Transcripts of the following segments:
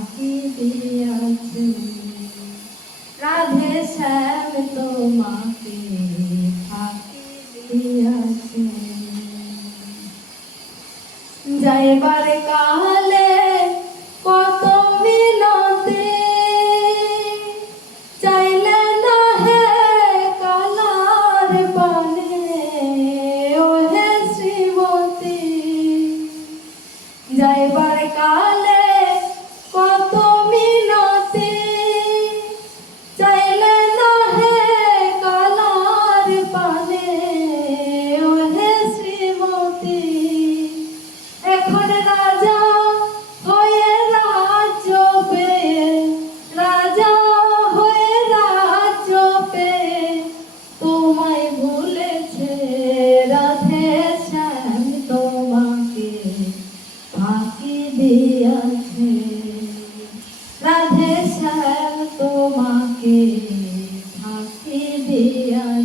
ফাঁকি দিয়াছে রাধে শ্যাম তোমাকে যাইবার কালে দিয়াছে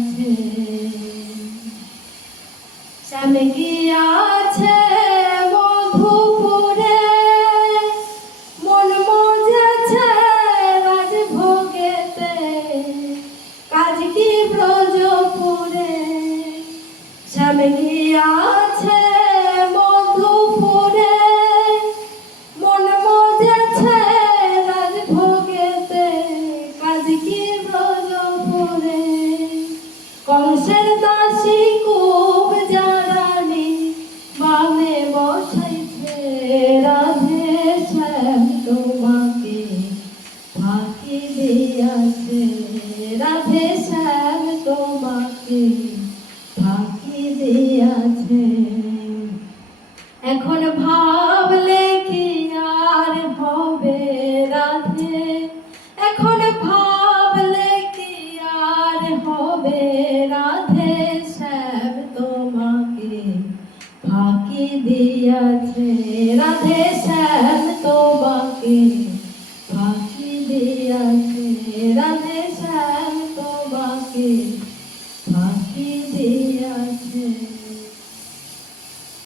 বামে বসাইছে রাধে শ্যাম তোমাকে ফাঁকি দিয়াছে। রাধে শ্যাম তোমাকে ফাঁকি দিয়াছে। এখন ভাবলে কি আর হবে রাধে। এখন ভাবলে কি আর হবে রাধে। দিয়াছে রাধে শ্যাম তোমাকে। ফাঁকি দিয়াছে রাধে শ্যাম তোমাকে। ফাঁকি দিয়ে